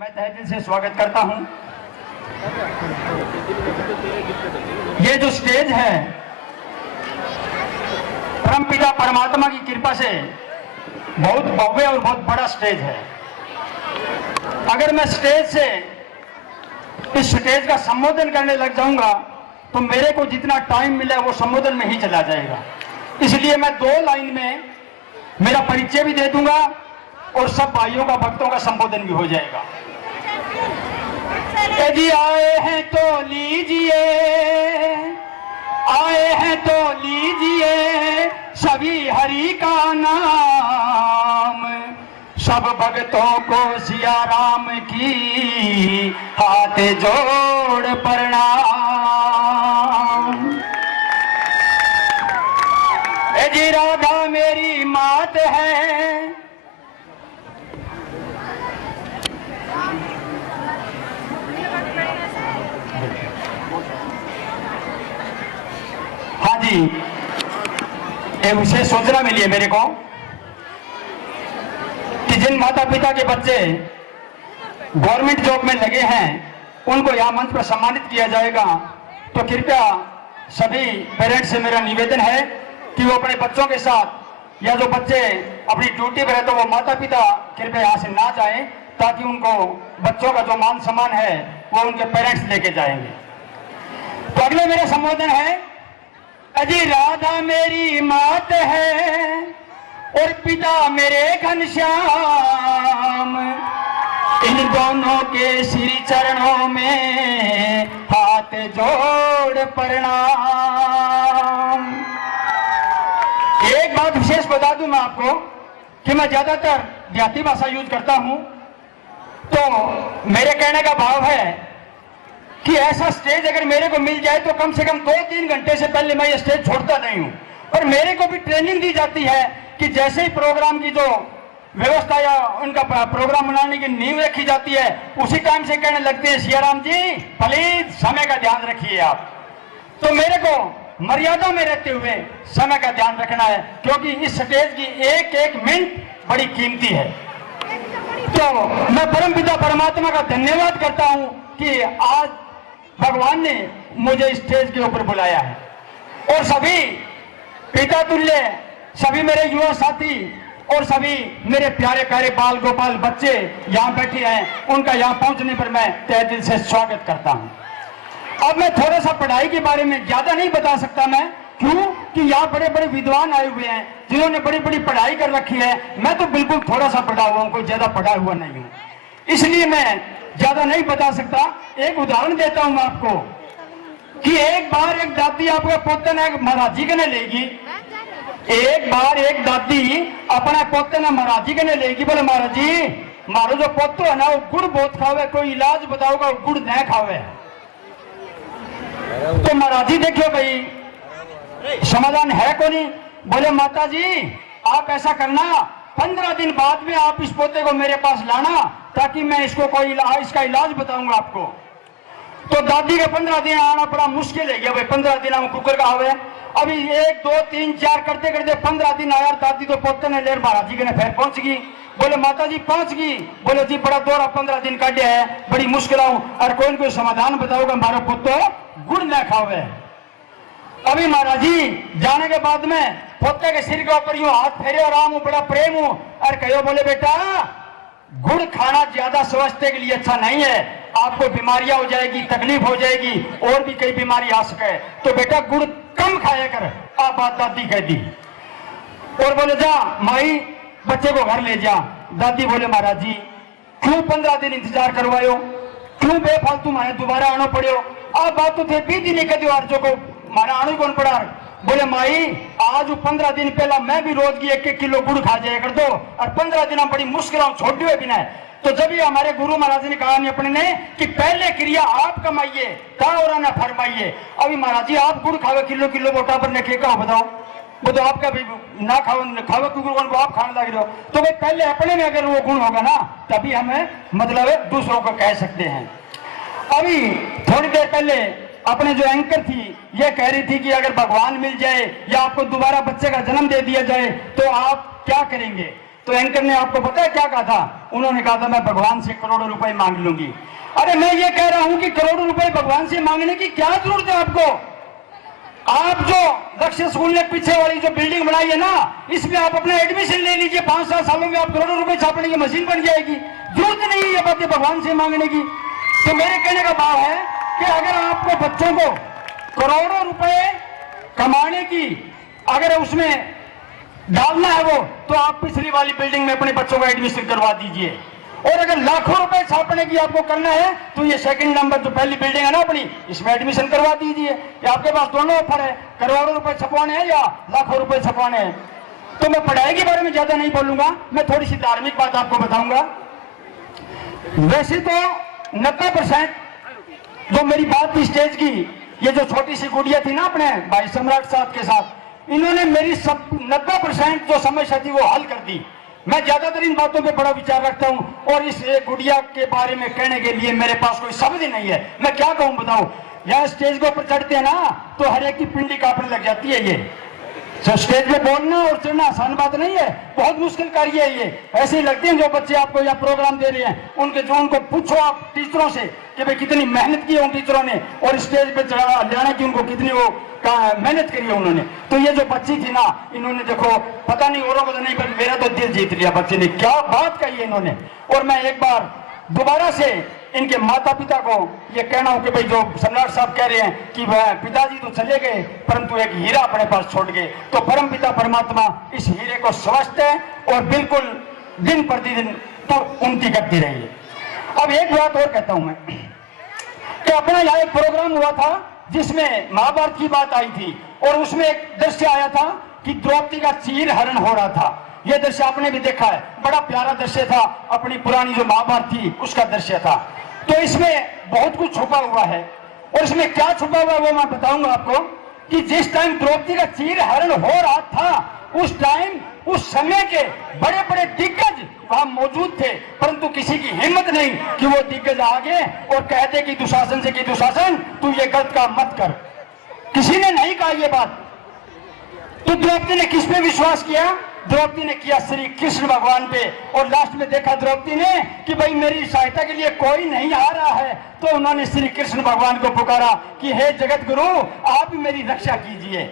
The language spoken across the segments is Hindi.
मैं तहे दिल से स्वागत करता हूं। ये जो स्टेज है परमपिता परमात्मा की कृपा से बहुत भव्य और बहुत बड़ा स्टेज है। अगर मैं स्टेज से इस स्टेज का संबोधन करने लग जाऊंगा तो मेरे को जितना टाइम मिला वो संबोधन में ही चला जाएगा। इसलिए मैं 2 लाइन में मेरा परिचय भी दे दूंगा और सब भाइयों का भक्तों का संबोधन भी हो जाएगा। जी आए हैं तो लीजिए, आए हैं तो लीजिए सभी हरि का नाम, सब भक्तों को सिया राम की हाथ जोड़ प्रणाम। जी राधा मेरी मात है, हाँ जी, एक विशेष सूचना मिली है मेरे को कि जिन माता पिता के बच्चे गवर्नमेंट जॉब में लगे हैं उनको यहाँ मंच पर सम्मानित किया जाएगा। तो कृपया सभी पेरेंट्स से मेरा निवेदन है कि वो अपने बच्चों के साथ या जो बच्चे अपनी ड्यूटी पर है तो वो माता पिता कृपया यहाँ से ना जाएं, ताकि उनको बच्चों का जो मान सम्मान है वो उनके पेरेंट्स लेके जाएंगे। तो अगले मेरा संबोधन है, अजी राधा मेरी मात है और पिता मेरे घनश्याम, इन दोनों के श्री चरणों में हाथ जोड़ प्रणाम। एक बात विशेष बता दूं मैं आपको कि मैं ज्यादातर देहाती भाषा यूज करता हूं, तो मेरे कहने का भाव है कि ऐसा स्टेज अगर मेरे को मिल जाए तो कम से कम 2-3 घंटे से पहले मैं ये स्टेज छोड़ता नहीं हूं। और मेरे को भी ट्रेनिंग दी जाती है कि जैसे ही प्रोग्राम की जो व्यवस्था या उनका प्रोग्राम बनाने की नींव रखी जाती है उसी टाइम से कहने लगते हैं सियाराम जी प्लीज समय का ध्यान रखिए आप। तो मेरे को मर्यादा में रहते हुए समय का ध्यान रखना है, क्योंकि इस स्टेज की एक एक मिनट बड़ी कीमती है। तो मैं परमपिता परमात्मा का धन्यवाद करता हूं कि आज भगवान ने मुझे स्टेज के ऊपर बुलाया है। और सभी पिता तुल्य सभी मेरे युवा साथी और सभी मेरे प्यारे प्यारे बाल गोपाल बच्चे यहाँ बैठे हैं, उनका यहाँ पहुंचने पर मैं तहे दिल से स्वागत करता हूँ। अब मैं थोड़ा सा पढ़ाई के बारे में ज्यादा नहीं बता सकता मैं, क्यों कि यहाँ बड़े बड़े विद्वान आए हुए हैं जिन्होंने बड़ी बड़ी पढ़ाई कर रखी है। मैं तो बिल्कुल थोड़ा सा पढ़ा हुआ हूँ, कोई ज्यादा पढ़ा हुआ नहीं हूँ, इसलिए मैं ज्यादा नहीं बता सकता। एक उदाहरण देता हूं मैं आपको कि एक बार एक दादी आपका पोते ने महाराज जी के ने लेगी। एक बार एक दादी अपने पोते ने महाराज जी के ने लेगी, बोले महाराज जी मारो जो पोतो है ना वो गुड़ बहुत खावे, कोई इलाज बताओगा गुड़ न खावे। तो महाराज जी देखियो भाई समाधान है को नहीं। बोले माता जी आप ऐसा करना 15 दिन बाद में आप इस पोते को मेरे पास लाना ताकि मैं इसको कोई इसका इलाज बताऊंगा आपको। तो दादी का 15 दिन आना बड़ा मुश्किल है गया भाई, 15 दिन हम कुकर का हुए। अभी 1 2 3 4 करते करते 15 दिन आया। दादी तो पोते ने लेर महाराज जी के ने फिर पहुंच गई। बोले माता जी पहुंच गई। बोले जी बड़ा दौरा 15 दिन काटे है, बड़ी मुश्किल आऊं और कोई समाधान बताओगे हमारा पोतो गुड़ न खावे। अभी महाराज जी जाने के बाद में पोते के सिर के ऊपर यूं हाथ फेरे और आम बड़ा प्रेम हूं और कहो बोले बेटा गुड़ खाना ज्यादा स्वास्थ्य के लिए अच्छा नहीं है, आपको बीमारियां हो जाएगी, तकलीफ हो जाएगी और भी कई बीमारी आ सके, तो बेटा गुड़ कम खाया कर। आप बात दादी कह दी और बोले जा माई बच्चे को घर ले जा। दादी बोले महाराज जी क्यों 15 दिन इंतजार करवायो, क्यों बेफालतू माने दोबारा आना पड़ो। आप बात तो थे 20 दिन ही कहो अर्जो को माना आने कौन पड़ा। बोले माई आज 15 दिन पहला मैं भी रोज की 1-1 किलो गुड़ खा जाया कर दो और 15 दिन बड़ी मुश्किल छोड़ हुए बिना। तो जब ये हमारे गुरु महाराज ने कहा अपने ने कि पहले क्रिया आप कमाइए और ना फरमाइए। अभी महाराज जी आप गुड़ खावे किलो किलो मोटा पर ने कहा बताओ, वो तो आपका भी ना खावे क्योंकि आप खाने लग रहे हो। तो भाई पहले अपने में अगर वो गुण होगा ना तभी हमें मतलब दूसरों को कह सकते हैं। अभी थोड़ी देर पहले अपने जो एंकर थी ये कह रही थी कि अगर भगवान मिल जाए या आपको दोबारा बच्चे का जन्म दे दिया जाए तो आप क्या करेंगे। तो एंकर ने आपको पता है क्या कहा था? उन्होंने कहा था मैं भगवान से करोड़ों रुपए मांग लूंगी। अरे मैं ये कह रहा हूं कि करोड़ों रुपए भगवान से मांगने की क्या जरूरत है आपको? आप जो लक्ष्य स्कूल ने पीछे वाली जो बिल्डिंग बनाई है ना, इसमें आप अपना एडमिशन ले लीजिए, 5-7 सालों में आप करोड़ों रुपए छापने की मशीन बन जाएगी। जरूरत नहीं है ये बातें भगवान से मांगने की। तो मेरे कहने का भाव है कि अगर आपको बच्चों को करोड़ों रुपए कमाने की अगर उसमें डालना है वो, तो आप पिछली वाली बिल्डिंग में अपने बच्चों का एडमिशन करवा दीजिए। और अगर लाखों रुपए छापने की आपको करना है तो ये सेकंड नंबर जो पहली बिल्डिंग है ना अपनी, इसमें एडमिशन करवा दीजिए। या आपके पास दोनों ऑफर है, करोड़ों रुपए छपवाने हैं या लाखों रुपए छपवाने हैं। तो मैं पढ़ाई के बारे में ज्यादा नहीं बोलूंगा, मैं थोड़ी सी धार्मिक बात आपको बताऊंगा। वैसे तो 90% जो मेरी बात थी स्टेज की, ये जो छोटी सी गुड़िया थी ना अपने भाई सम्राट साहब के साथ, इन्होंने मेरी सब 90% जो समस्या थी वो हल कर दी। मैं ज्यादातर इन बातों पे बड़ा विचार रखता हूं और इस गुड़िया के बारे में कहने के लिए मेरे पास कोई शब्द ही नहीं है। मैं क्या कहूं बताऊं? यहाँ स्टेज के ऊपर चढ़ते हैं ना तो हर एक की पिंडी कांपने लग जाती है। ये तो स्टेज पे बोलना और चढ़ना आसान बात नहीं है, बहुत मुश्किल कार्य है ये। ऐसे ही लगते हैं जो बच्चे आपको यहाँ प्रोग्राम दे रहे हैं, उनको पूछो आप टीचरों से कि भाई कितनी मेहनत की है उन टीचरों ने और स्टेज पे चढ़ा लाने की उनको कितनी वो मेहनत करी है उन्होंने। तो ये जो बच्ची थी ना, इन्होंने देखो पता नहीं औरों को तो नहीं पर मेरा तो दिल जीत लिया बच्चे ने। क्या बात कही है इन्होंने। और मैं एक बार दोबारा से इनके माता पिता को ये कहना हूं कि भाई जो सम्राट साहब कह रहे हैं कि वह पिताजी तो चले गए परंतु एक हीरा अपने पास छोड़ गए, तो परम पिता परमात्मा इस हीरे को समझते हैं और बिल्कुल दिन प्रतिदिन तो उन्नति करती रही है। अब एक बात और कहता हूं मैं कि अपना यहाँ एक प्रोग्राम हुआ था जिसमें महाभारत की बात आई थी और उसमें एक दृश्य आया था कि द्रौपदी का चीर हरण हो रहा था। यह दृश्य आपने भी देखा है, बड़ा प्यारा दृश्य था, अपनी पुरानी जो महाभारत थी उसका दृश्य था। तो इसमें बहुत कुछ छुपा हुआ है और इसमें क्या छुपा हुआ है वो मैं बताऊंगा आपको कि जिस टाइम द्रौपदी का चीर हरण हो रहा था उस टाइम उस समय के बड़े बड़े दिग्गज वहां मौजूद थे, परंतु किसी की हिम्मत नहीं कि वो दिग्गज आगे और कहते कि दुशासन से कि दुशासन तू ये गलत काम मत कर। किसी ने नहीं कहा ये बात। तो द्रौपदी ने किस पे विश्वास किया? द्रौपदी ने किया श्री कृष्ण भगवान पे। और लास्ट में देखा द्रौपदी ने कि भाई मेरी सहायता के लिए कोई नहीं आ रहा है, तो उन्होंने श्री कृष्ण भगवान को पुकारा कि हे जगत गुरु आप मेरी रक्षा कीजिए।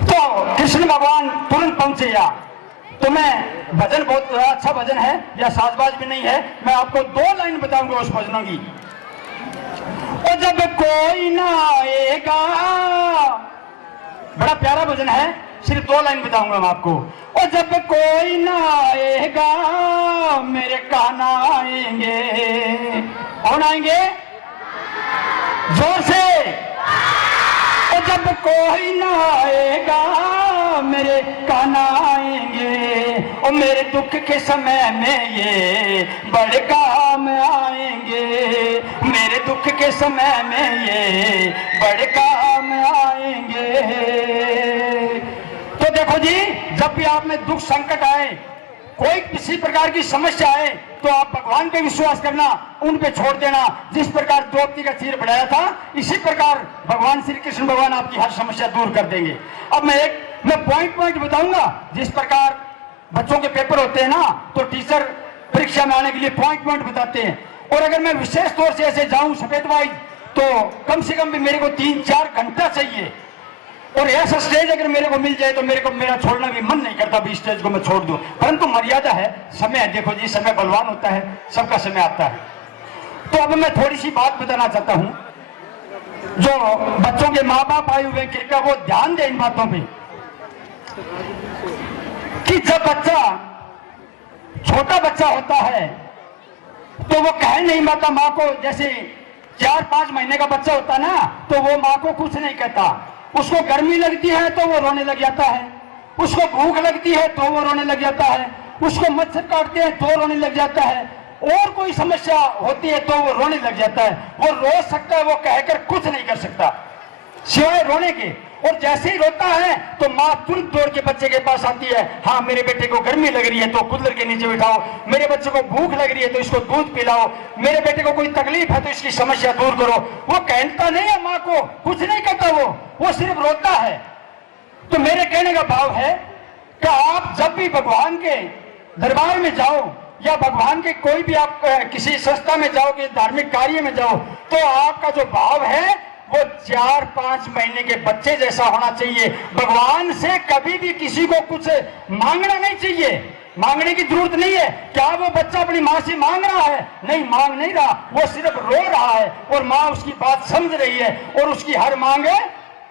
तो कृष्ण भगवान तुरंत पहुंचे। या तो मैं भजन बहुत अच्छा भजन है या साजबाज भी नहीं है, मैं आपको 2 लाइन बताऊंगा उस भजनों की। और जब कोई ना आएगा, बड़ा प्यारा भजन है, सिर्फ 2 लाइन बताऊंगा मैं आपको। और जब कोई ना आएगा मेरे कान्हा आएंगे। कौन आएंगे? जोर से। और जब कोई ना आएगा मेरे कान्हा आएंगे और मेरे दुख के समय में ये बड़े काम आएंगे। मेरे दुख के समय में ये बड़े काम आएंगे। तो देखो जी, जब भी आप में दुख संकट आए, कोई किसी प्रकार की समस्या आए, तो आप भगवान पे विश्वास करना, उन पे छोड़ देना। जिस प्रकार द्रौपदी का चीर बढ़ाया था, इसी प्रकार भगवान श्री कृष्ण भगवान आपकी हर समस्या दूर कर देंगे। अब मैं पॉइंट बताऊंगा। जिस प्रकार बच्चों के पेपर होते हैं ना, तो टीचर परीक्षा में आने के लिए पॉइंट बताते हैं। और अगर मैं विशेष तौर से ऐसे जाऊं सफेद वाइज, तो कम से कम भी मेरे को 3-4 घंटा चाहिए। और ऐसा स्टेज अगर मेरे को मिल जाए तो मेरा छोड़ना भी मन नहीं करता भी स्टेज को मैं छोड़ दूं, परंतु मर्यादा है, समय है। देखो जी, समय बलवान होता है, सबका समय आता है। तो अब मैं थोड़ी सी बात बताना चाहता हूं। जो बच्चों के माँ बाप आए हुए कृपया वो ध्यान दें इन बातों पे कि जब बच्चा छोटा बच्चा होता है तो वो कहे नहीं माता माँ को, जैसे 4-5 महीने का बच्चा होता ना, तो वो माँ को कुछ नहीं कहता। उसको गर्मी लगती है तो वो रोने लग जाता है, उसको भूख लगती है तो वो रोने लग जाता है, उसको मच्छर काटते हैं तो रोने लग जाता है, और कोई समस्या होती है तो वो रोने लग जाता है। वो रो सकता है, वो कहकर कुछ नहीं कर सकता सिवाय रोने के। और जैसे ही रोता है तो माँ तुरंत दौड़ के बच्चे के पास आती है, हाँ मेरे बेटे को गर्मी लग रही है तो कूलर के नीचे बिठाओ, मेरे बच्चे को भूख लग रही है तो इसको दूध पिलाओ, मेरे बेटे को कोई तकलीफ है तो इसकी समस्या दूर करो। वो कहता नहीं है माँ को, कुछ नहीं कहता, वो सिर्फ रोता है। तो मेरे कहने का भाव है कि आप जब भी भगवान के दरबार में जाओ या भगवान के कोई भी आप किसी संस्था में जाओगे, धार्मिक कार्य में जाओ, तो आपका जो भाव है वो 4-5 महीने के बच्चे जैसा होना चाहिए। भगवान से कभी भी किसी को कुछ मांगना नहीं चाहिए, मांगने की जरूरत नहीं है। क्या वो बच्चा अपनी माँ से मांग रहा है? नहीं, मांग नहीं रहा, वो सिर्फ रो रहा है और माँ उसकी बात समझ रही है और उसकी हर मांग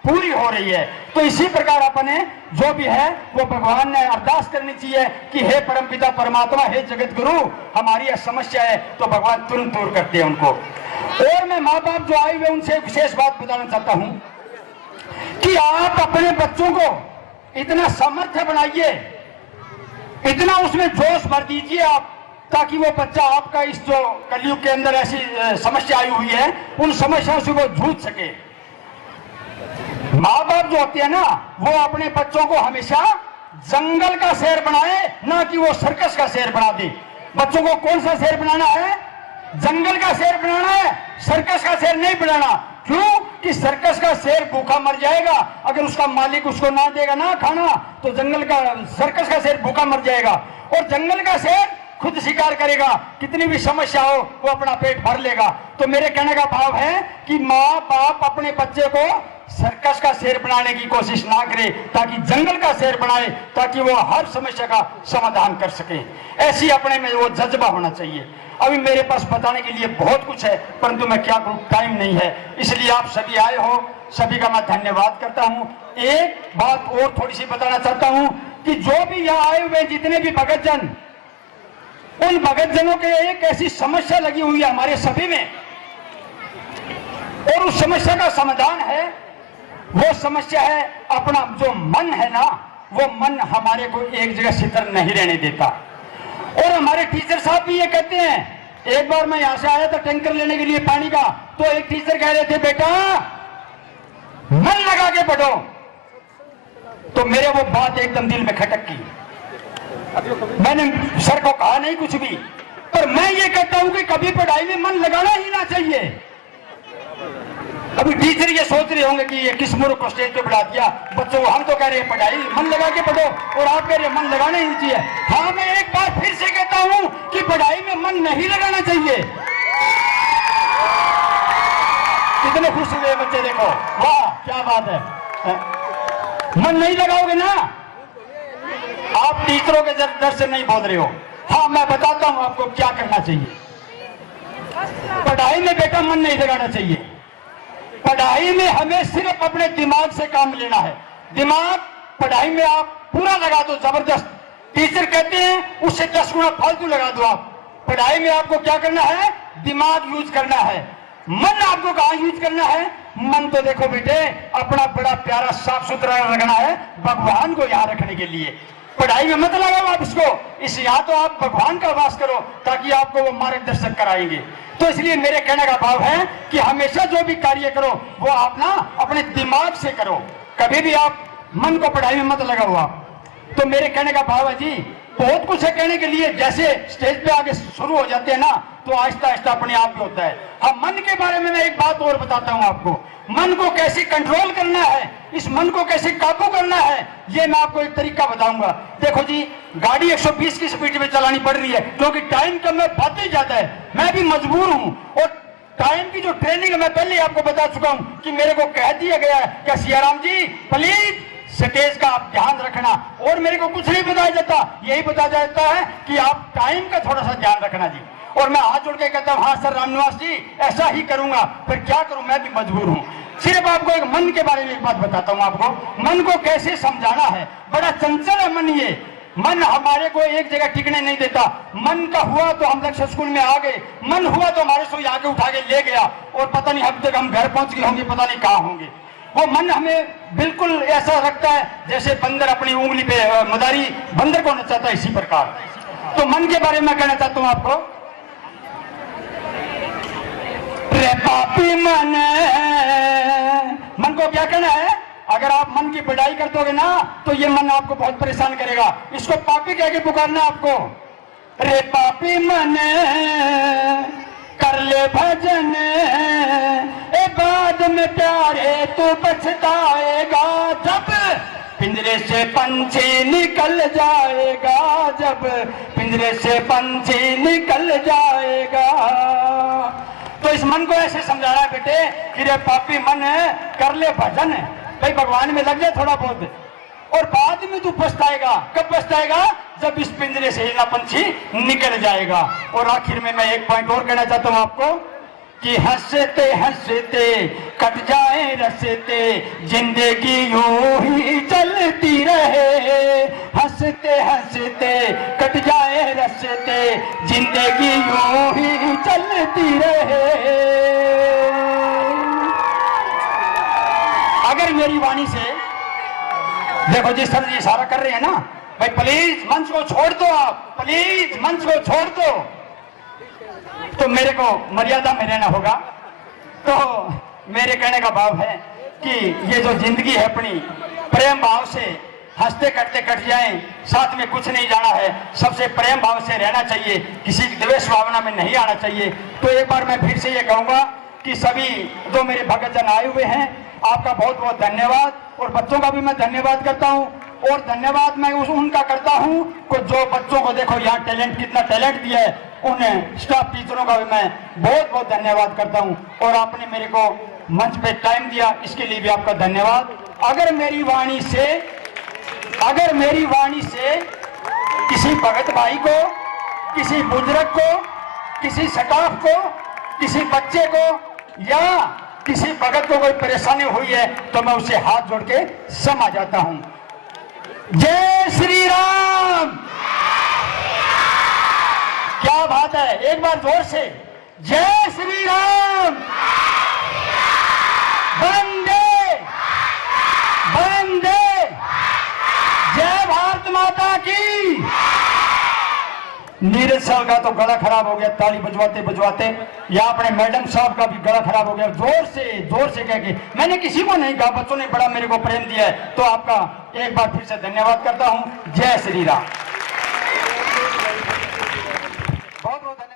पूरी हो रही है। तो इसी प्रकार अपने जो भी है वो भगवान ने अरदास करनी चाहिए कि हे परमपिता परमात्मा, हे जगत गुरु, हमारी यह समस्या है, तो भगवान तुरंत दूर करते हैं उनको। और मैं माँ बाप जो आए हुए उनसे एक विशेष बात बताना चाहता हूं कि आप अपने बच्चों को इतना सामर्थ्य बनाइए, इतना उसमें जोश भर दीजिए आप, ताकि वो बच्चा आपका इस जो कलयुग के अंदर ऐसी समस्या आई हुई है उन समस्याओं से वो जूझ सके। माँ बाप जो होते हैं ना, वो अपने बच्चों को हमेशा जंगल का शेर बनाए, ना कि वो सर्कस का शेर बना दे। बच्चों को कौन सा शेर बनाना है? जंगल का शेर बनाना है, सर्कस का शेर नहीं बनाना। क्यों? कि सर्कस का शेर भूखा मर जाएगा, अगर उसका मालिक उसको ना देगा ना खाना, तो सर्कस का शेर भूखा मर जाएगा। और जंगल का शेर खुद शिकार करेगा, कितनी भी समस्या हो वो अपना पेट भर लेगा। तो मेरे कहने का भाव है कि माँ बाप अपने बच्चे को सर्कस का शेर बनाने की कोशिश ना करे, ताकि जंगल का शेर बनाए, ताकि वो हर समस्या का समाधान कर सके। ऐसी अपने में वो जज्बा होना चाहिए। अभी मेरे पास बताने के लिए बहुत कुछ है, परंतु मैं क्या करूं, टाइम नहीं है, इसलिए आप सभी आए हो, सभी का मैं धन्यवाद करता हूं। एक बात और थोड़ी सी बताना चाहता हूं कि जो भी यहाँ आए हुए जितने भी भगत जन, उन भगत जनों के एक ऐसी समस्या लगी हुई है हमारे सभी में, और उस समस्या का समाधान है, वो समस्या है अपना जो मन है ना, वो मन हमारे को एक जगह स्थिर नहीं रहने देता। और हमारे टीचर साहब भी ये कहते हैं। एक बार मैं यहां से आया था टैंकर लेने के लिए पानी का, तो एक टीचर कह रहे थे, बेटा मन लगा के पढ़ो। तो मेरे वो बात एकदम दिल में खटक की। मैंने सर को कहा नहीं कुछ भी, पर मैं ये कहता हूं कि कभी पढ़ाई में मन लगाना ही ना चाहिए। अभी टीचर ये सोच रहे होंगे कि ये किस मूर्ख को स्टेज पे बढ़ा दिया बच्चों को। हम तो कह रहे हैं पढ़ाई मन लगा के पढ़ो, और आप कह रहे हैं मन लगाना ही नहीं चाहिए। हाँ, मैं एक बार फिर से कहता हूं कि पढ़ाई में मन नहीं लगाना चाहिए। कितने खुश हुए बच्चे, देखो, वाह क्या बात है। मन नहीं लगाओगे ना, आप टीचरों के डर से नहीं बोल रहे हो। हाँ, मैं बताता हूं आपको क्या करना चाहिए। पढ़ाई में बेटा मन नहीं लगाना चाहिए। पढ़ाई में हमें सिर्फ अपने दिमाग से काम लेना है। दिमाग पढ़ाई में आप पूरा लगा दो, जबरदस्त। टीचर कहते हैं उससे 10 गुना फालतू लगा दो आप। पढ़ाई में आपको क्या करना है? दिमाग यूज करना है। मन आपको कहाँ यूज करना है? मन तो देखो बेटे, अपना बड़ा प्यारा साफ सुथरा रखना है भगवान को यहाँ रखने के लिए। पढ़ाई में मत लगाओ आप इसको, इस यहाँ तो आप भगवान का वास करो, ताकि आपको वो मार्गदर्शक कराएंगे। तो इसलिए मेरे कहने का भाव है कि हमेशा जो भी कार्य करो वो आप ना अपने दिमाग से करो, कभी भी आप मन को पढ़ाई में मत लगाओ आप। तो मेरे कहने का भाव है जी, बहुत कुछ है कहने के लिए। जैसे स्टेज पे आगे शुरू हो जाते हैं ना, तो आहिस्ता आहिस्ता अपने आप भी होता है। हाँ, मन के बारे में मैं एक बात और बताता हूँ आपको। मन को कैसे कंट्रोल करना है, इस मन को कैसे काबू करना है, ये मैं आपको एक तरीका बताऊंगा। देखो जी, गाड़ी 120 की स्पीड में चलानी पड़ रही है, क्योंकि टाइम कम है, बातें ज्यादा है। मैं भी मजबूर हूँ, और टाइम की जो ट्रेनिंग मैं पहले आपको बता चुका हूँ कि मेरे को कह दिया गया है कि सियाराम जी प्लीज स्टेज का आप ध्यान रखना। और मेरे को कुछ नहीं बताया जाता, यही बताया जाता है कि आप टाइम का थोड़ा सा ध्यान रखना जी। और मैं हाथ जोड़ के कहता हूँ, हाँ सर रामनिवास जी, ऐसा ही करूंगा। फिर क्या करूं, मैं भी मजबूर हूँ। सिर्फ आपको एक मन के बारे में एक बात बताता हूँ आपको। मन को कैसे समझाना है, बड़ा चंचल है मन। ये मन हमारे को एक जगह टिकने नहीं देता। मन का हुआ तो हम लक्ष्य स्कूल में आ गए, मन हुआ तो हमारे से आगे उठा के ले गया, और पता नहीं अब तक हम घर पहुंच गए होंगे, पता नहीं कहाँ होंगे। वो मन हमें बिल्कुल ऐसा रखता है जैसे बंदर अपनी उंगली पे मदारी बंदर को नचाता है, इसी प्रकार। तो मन के बारे में कहना चाहता हूं आपको, रे पापी मन को क्या कहना है? अगर आप मन की बढ़ाई कर दोगे ना, तो ये मन आपको बहुत परेशान करेगा। इसको पापी कह के पुकारना आपको। रे पापी मन कर ले भजन, ए बाद में प्यारे तू पछताएगा। जब पिंजरे से पंछी निकल जाएगा, जब पिंजरे से पंछी निकल जाएगा। तो इस मन को ऐसे समझा रहा है बेटे कि रे पापी मन कर ले भजन, भाई भगवान में लग जाए थोड़ा बहुत, और बाद में तू पछताएगा। कब पछताएगा? जब इस पिंजरे से ना पंछी निकल जाएगा। और आखिर में मैं एक पॉइंट और कहना चाहता हूं आपको कि हंसते हंसते कट जाए रस्ते, जिंदगी यूं ही चलती रहे। हंसते हंसते कट जाए रस्ते, जिंदगी यूं ही चलती रहे। अगर मेरी वाणी से देखो जिस तरह से इशारा कर रहे हैं ना, भाई प्लीज मंच को छोड़ दो, आप प्लीज मंच को छोड़ दो, तो मेरे को मर्यादा में रहना होगा। तो मेरे कहने का भाव है कि ये जो जिंदगी है अपनी, प्रेम भाव से हंसते कटते कट जाए, साथ में कुछ नहीं जाना है, सबसे प्रेम भाव से रहना चाहिए, किसी द्वेष भावना में नहीं आना चाहिए। तो एक बार मैं फिर से ये कहूंगा कि सभी जो मेरे भक्तजन आए हुए हैं, आपका बहुत बहुत धन्यवाद, और बच्चों का भी मैं धन्यवाद करता हूं। और धन्यवाद मैं उनका करता हूं को जो बच्चों को देखो यहाँ टैलेंट, कितना टैलेंट दिया है, उन स्टाफ टीचरों का भी मैं बहुत बहुत धन्यवाद करता हूं। और आपने मेरे को मंच पे टाइम दिया, इसके लिए भी आपका धन्यवाद। अगर मेरी वाणी से किसी भगत भाई को, किसी बुजुर्ग को, किसी स्टाफ को, किसी बच्चे को या किसी भगत को कोई परेशानी हुई है, तो मैं उसे हाथ जोड़ के क्षमा जाता हूं। जय श्री राम। क्या बात है, एक बार जोर से जय श्री राम। वंदे वंदे, जय भारत माता की। नीरज साहब का तो गला खराब हो गया ताली बजवाते बजवाते, या अपने मैडम साहब का भी गला खराब हो गया जोर से कह के। मैंने किसी को नहीं कहा, बच्चों ने बड़ा मेरे को प्रेम दिया है। तो आपका एक बार फिर से धन्यवाद करता हूं। जय श्री राम।